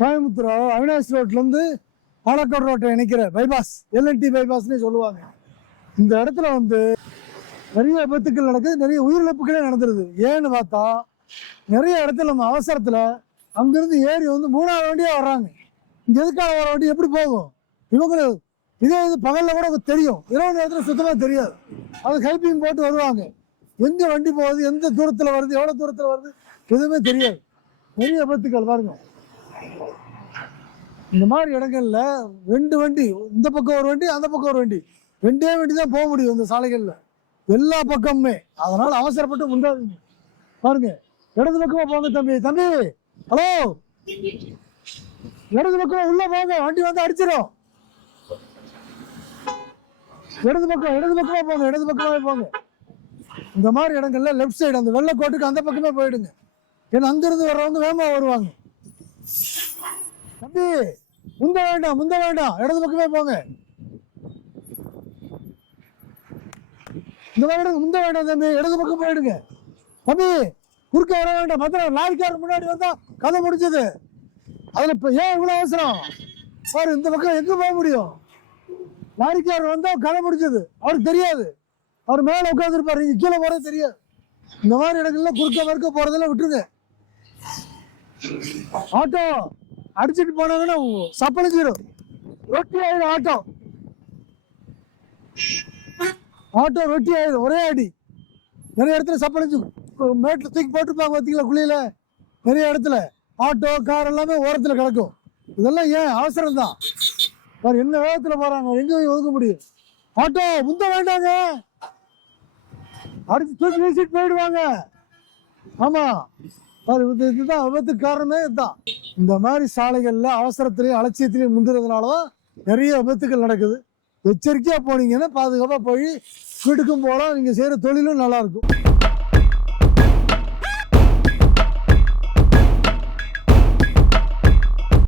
கோயம்புத்தூர் அவினாஷ் ரோட்லேருந்து பாலக்காடு ரோட்டை இணைக்கிற பைபாஸ், எல்என்டி பைபாஸ்னே சொல்லுவாங்க. இந்த இடத்துல வந்து நிறைய விபத்துக்கள் நடக்குது, நிறைய உயிரிழப்புகளே நடந்துருது. ஏன்னு பார்த்தா நிறைய இடத்துல நம்ம அவசரத்தில் அங்கேருந்து ஏறி வந்து 3வது வண்டியாக வர்றாங்க. இங்கே எதுக்காக வர வண்டி எப்படி போகும்? இவங்களுக்கு இதே இது பகலில் கூட தெரியும், இரவு நேரத்தில் சுத்தமாக தெரியாது. அது ஹெல்பிங் போட்டு வருவாங்க. எங்கே வண்டி போகுது, எந்த தூரத்தில் வருது, எவ்வளோ தூரத்தில் வருது, எதுவுமே தெரியாது. நிறைய விபத்துக்கள் பாருங்க. இந்த மாதிரி இடங்கள்ல 2 வண்டி, இந்த பக்கம் ஒரு வண்டி, அந்த பக்கம் ஒரு வண்டி, 2 வண்டி தான் போக முடியும் இந்த சாலைகள்ல எல்லா பக்கமுமே. அதனால அவசரப்பட்டு முந்தாதீங்க. பாருங்க, இடது பக்கமா போங்க தம்பி. தம்பி ஹலோ, இடது பக்கமா உள்ள போங்க, வண்டி வந்து அடிச்சிடும். இடது பக்கமா போங்க, இடது பக்கமாவே போங்க. இந்த மாதிரி இடங்கள்ல லெஃப்ட் சைடு அந்த வெள்ளக்கோட்டுக்கு அந்த பக்கமே போயிடுங்க. ஏன்னா அங்கிருந்து வர்றவங்க வேகமா வருவாங்க. தம்பி முந்த வேண்டாம், இடது பக்கமே போங்க. இந்த மாதிரி முந்த வேண்டாம் தம்பி, இடது பக்கம் போயிடுங்க. தம்பி குறுக்க வர வேண்டாம், மத்திரம் லாரிக்காரர் முன்னாடி வந்தா கதை முடிச்சது. அதுல இப்ப ஏன் இவ்வளவு அவசரம் சார்? இந்த பக்கம் எங்க போக முடியும்? லாரிக்காரர் வந்தா கதை முடிச்சது. அவருக்கு தெரியாது, அவர் மேல உட்காந்துருப்பாரு, நீங்க கீழே போறது தெரியாது. இந்த மாதிரி இடங்கள்ல குறுக்க மறுக்க போறதெல்லாம் விட்டுருங்க. ஆட்டோ அடிச்சுட்டு போனாங்கன்னா சப்பளிச்சிடும், ரொட்டி ஆயிடும். ஆட்டோ ரொட்டி ஆயிடும் ஒரே அடி. நிறைய இடத்துல சப்பளிச்சு மேட்டில் தூக்கி போட்டுருப்பாங்க பார்த்தீங்களா, குழியில. நிறைய இடத்துல ஆட்டோ கார் எல்லாமே ஓரத்தில் கிடக்கும். இதெல்லாம் ஏன் அவசரம் தான். வேறு என்ன வேகத்தில் போறாங்க, எங்க ஒதுக்க முடியும்? ஆட்டோ முந்த வேண்டாங்க, அடிச்சு தூக்கி வீசிட்டு போயிடுவாங்க. ஆமா, இதுதான் விபத்துக்கு காரணமே இதுதான். இந்த மாதிரி சாலைகள்ல அவசரத்திலையும் அலட்சியத்திலையும் முந்துறதுனாலதான் நிறைய விபத்துக்கள் நடக்குது. எச்சரிக்கையா போனீங்கன்னா பாதுகாப்பா போய் வீட்டுக்கும் போகலாம். நீங்க செய்யற தொழிலும் நல்லா இருக்கும்.